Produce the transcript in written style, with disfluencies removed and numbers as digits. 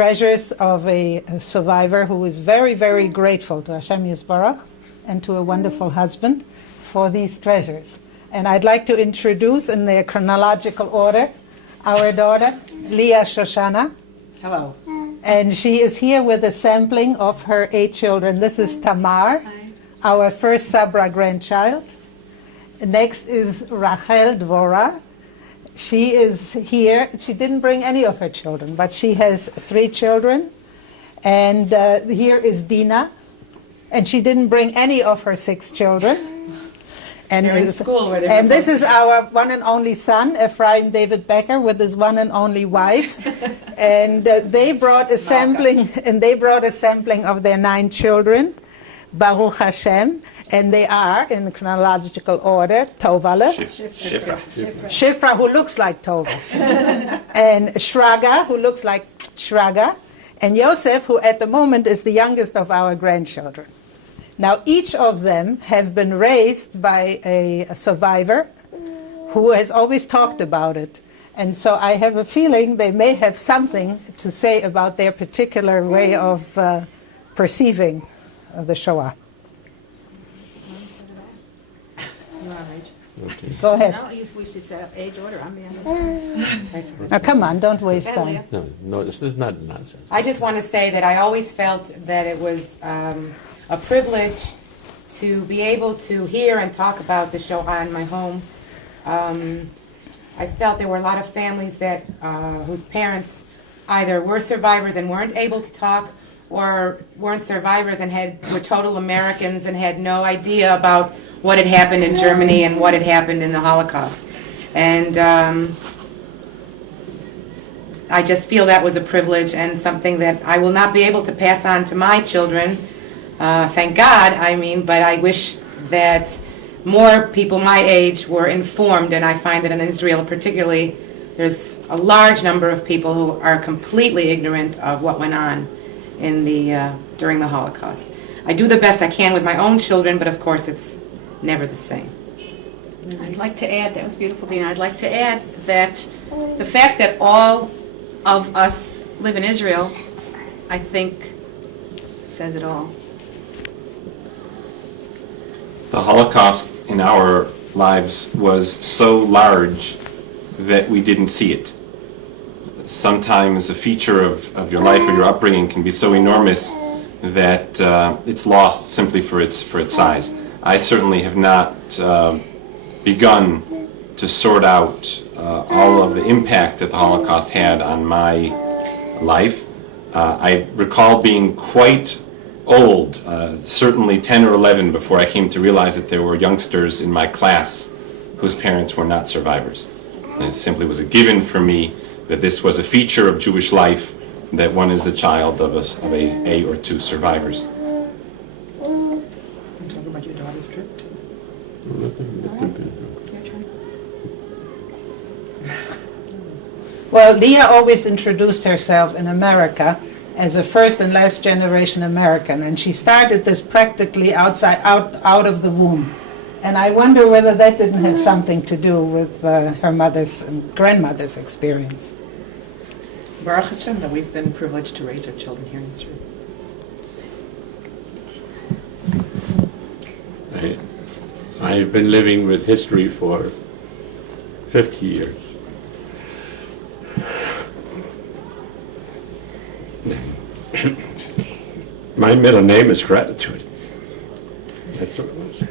treasures of a survivor who is very, very grateful to Hashem Yisbarach and to a wonderful husband for these treasures. And I'd like to introduce in their chronological order our daughter, Leah Shoshana. Hello. And she is here with a sampling of her 8 children. This is Tamar, our first Sabra grandchild. Next is Rachel Dvora. She is here. She didn't bring any of her children, but she has 3 children. And here is Dina. And she didn't bring any of her 6 children. And they're in school where and this is our one and only son, Ephraim David Becker, with his one and only wife. And they brought a sampling, of their 9 children, Baruch Hashem, and they are in chronological order: Tovale, Shifra, who looks like Tova, and Shraga, who looks like Shraga, and Yosef, who at the moment is the youngest of our grandchildren. Now, each of them have been raised by a survivor who has always talked about it. And so I have a feeling they may have something to say about their particular way of perceiving the Shoah. Okay. Go ahead. No, we should set up age order. I'm the Now, come on, don't waste time. No, this is not nonsense. I just want to say that I always felt that it was a privilege to be able to hear and talk about the Shoah in my home. I felt there were a lot of families that whose parents either were survivors and weren't able to talk, or weren't survivors and were total Americans and had no idea about what had happened in Germany and what had happened in the Holocaust. And I just feel that was a privilege and something that I will not be able to pass on to my children. Thank God, but I wish that more people my age were informed, and I find that in Israel particularly, there's a large number of people who are completely ignorant of what went on in during the Holocaust. I do the best I can with my own children, but of course it's never the same. I'd like to add, that was beautiful, Dina. I'd like to add that the fact that all of us live in Israel, I think, says it all. The Holocaust in our lives was so large that we didn't see it. Sometimes a feature of your life or your upbringing can be so enormous that it's lost simply for its size. I certainly have not begun to sort out all of the impact that the Holocaust had on my life. I recall being quite old, certainly 10 or 11, before I came to realize that there were youngsters in my class whose parents were not survivors. And it simply was a given for me that this was a feature of Jewish life, that one is the child of a or 2 survivors. Talk about your daughter's trip. Well, Leah always introduced herself in America as a first and last generation American, and she started this practically out of the womb. And I wonder whether that didn't have something to do with her mother's and grandmother's experience. Baruch Hashem, that we've been privileged to raise our children here in Israel. I've been living with history for 50 years. My middle name is Gratitude. That's what it was.